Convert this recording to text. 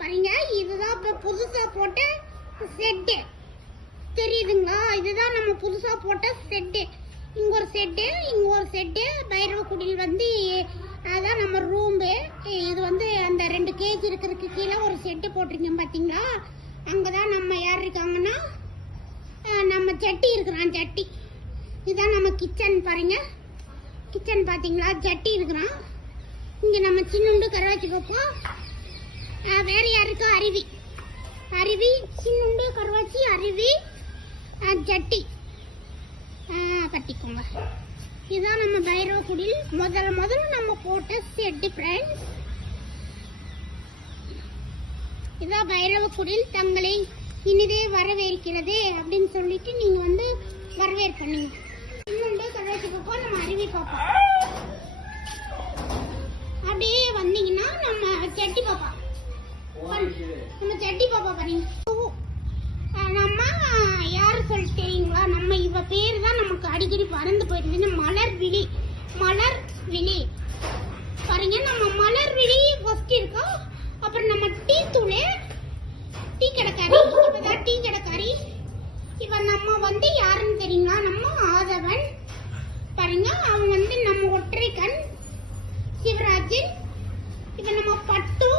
பாருங்க, இதுதான் இப்ப புதுசா போட்ட செட்டு. தெரியுதுங்களா? இதுதான் நம்ம புதுசா போட்ட செட்டு. இங்க ஒரு செட்டு, இங்க ஒரு செட்டு. பைரவக்குடியில் வந்து அதான் நம்ம ரூம்பு. இது வந்து அந்த 2 கேஜ் இருக்கிறதுக்கு கீழே ஒரு செட்டு போட்டிருக்கேன் பாத்தீங்களா? அங்கதான் நம்ம யார் இருக்காங்கன்னா நம்ம ஜட்டி இருக்கிறான். ஜட்டி இதுதான் நம்ம கிச்சன். பாருங்க, கிச்சன் பாத்தீங்களா? ஜட்டி இருக்கிறான். இங்க நம்ம சின்னுண்டு கருவாச்சி பார்ப்போம். வேற யாருக்கு? அருவி. அருவி, சின்னுண்டு கருவாச்சி, அருவி, ஜட்டி கட்டிக்கோங்க. இதுதான் நம்ம பைரவக்குடியில் முதல்ல நம்ம போட்ட செட்டு ஃப்ரெண்ட்ஸ். இதான் பைரவக்குடியில் தங்களை இனிதே வரவேற்கிறது அப்படின்னு சொல்லிட்டு நீங்க வந்து வரவேற்பீங்க. சின்னுண்டு கருவாச்சி பார்ப்போம், நம்ம அருவி பார்ப்போம். அப்படியே வந்தீங்கன்னா நம்ம ஜட்டி பாப்பா. நம்ம ஜட்டி பாப்பா பாருங்க. நம்ம யாரு சொல்லிட்டு தெரியுங்களா? நம்ம இவ பேரு தான் நமக்கு அடிக்கடி பறந்து போயிடுது. மலர் விழி. மலர் விழி பாருங்க. நம்ம மலர் விழி ஃபர்ஸ்ட் இருக்கோம். அப்புறம் நம்ம டீ தூளு, டீ கடைக்காரி. இவதான் டீ கடைக்காரி. இவ நம்ம வந்து யாருன்னு தெரியுங்களா? நம்ம ஆதவன். பாருங்க, அவன் வந்து நம்ம ஒற்றை கண் சிவராஜன். இவன் நம்ம பட்டு